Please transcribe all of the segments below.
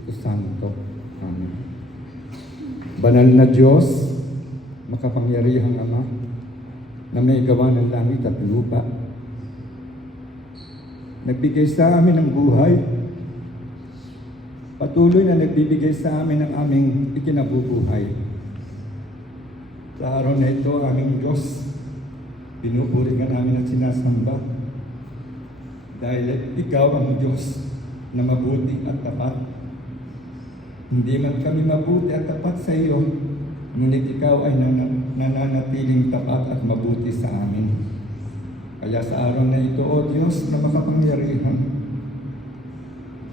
Espiritu Santo. Amen. Banal na Diyos, makapangyarihang Ama, na may gawa ng langit at lupa, nagbigay sa amin ng buhay, patuloy na nagbibigay sa amin ng aming ikinabubuhay. Sa araw na ito, aming Diyos, pinupuri ka namin at sinasamba dahil Ikaw ang Diyos na mabuti at tapat. Hindi man kami mabuti at tapat sa iyo, ngunit Ikaw ay nananatiling tapat at mabuti sa amin. Kaya sa araw na ito, O Diyos na makapangyarihan,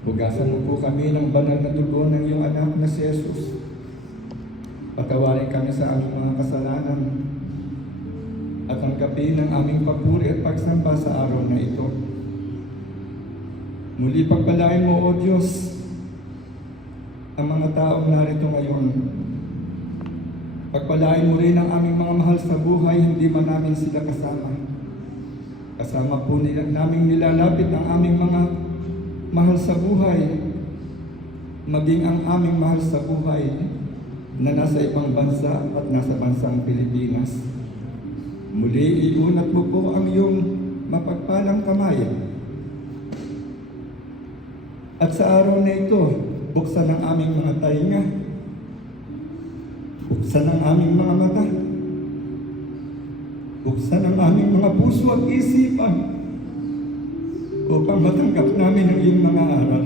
hugasan mo po kami ng banal na dugo ng iyong anak na si Jesus. Patawarin kami sa aming mga kasalanan at tanggapin ang aming papuri at pagsamba sa araw na ito. Muli pagpalain mo, O Diyos, ang mga taong narito ngayon. Pagpalain mo rin ang aming mga mahal sa buhay, hindi man namin sila kasama. Kasama po namin nilalapit ang aming mga mahal sa buhay, maging ang aming mahal sa buhay na nasa ibang bansa at nasa bansang Pilipinas. Muli, iunat mo po ang iyong mapagpalang kamay. At sa araw na ito, buksan ang aming mga tainga, buksan ang aming mga mata, buksan ang aming mga puso at isipan upang matanggap namin ang iyong mga aral.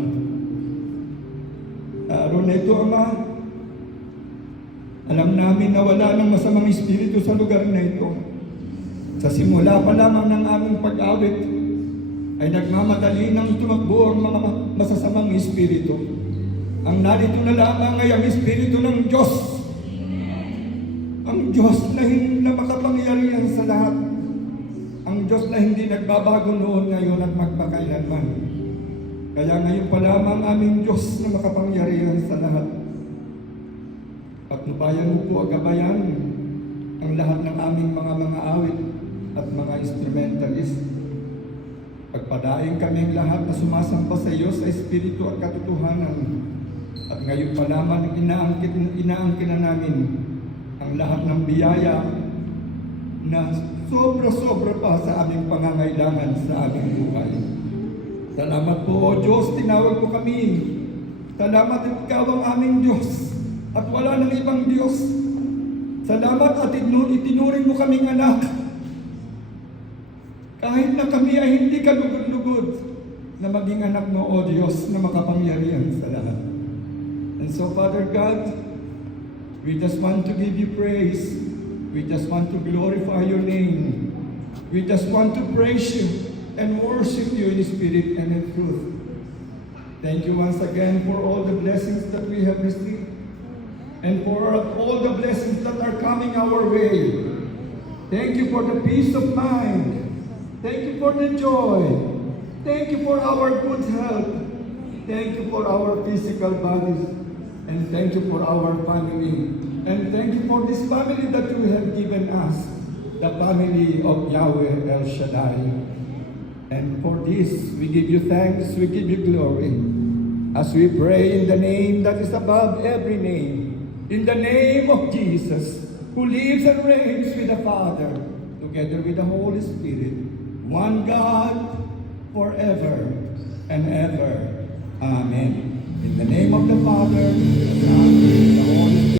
Sa araw na ito, Ama, alam namin na wala ng masamang espiritu sa lugar na ito. Sa simula pa lamang ng aming pag-awit, ay nagmamadali ng tumakbo ang mga masasamang espiritu. Ang narito na lamang ay ang espiritu ng Diyos. Ang Diyos na makapangyarihan sa lahat. Ang Diyos na hindi nagbabago noon, ngayon at magpakailanman. Kaya ngayon pa lamang aming Diyos na makapangyarihan sa lahat. Patnubayan mo po, gabayan ang lahat ng aming mga awit at mga instrumentalist. Pagpadaing kaming lahat na sumasamba sa iyo sa espiritu at katotohanan. At ngayon pa lamang inaangkin na namin ang lahat ng biyaya na sobra-sobra pa sa aming pangangailangan sa aming buhay. Salamat po, O Diyos, tinawag mo kami. Salamat at Ikaw ang aming Diyos at wala nang ibang Diyos. Salamat at itinuring mo kaming anak. Kahit na kami ay hindi kalugod-lugod na maging anak mo, O Diyos, na makapangyarihan sa lahat. And so, Father God, we just want to give you praise. We just want to glorify your name. We just want to praise you and worship you in spirit and in truth. Thank you once again for all the blessings that we have received and for all the blessings that are coming our way. Thank you for the peace of mind. Thank you for the joy. Thank you for our good health. Thank you for our physical bodies. And thank you for our family. And thank you for this family that you have given us, the family of Yahweh El Shaddai. And for this, we give you thanks, we give you glory. As we pray in the name that is above every name, in the name of Jesus, who lives and reigns with the Father, together with the Holy Spirit, one God, forever and ever. Amen. In the name of the Father,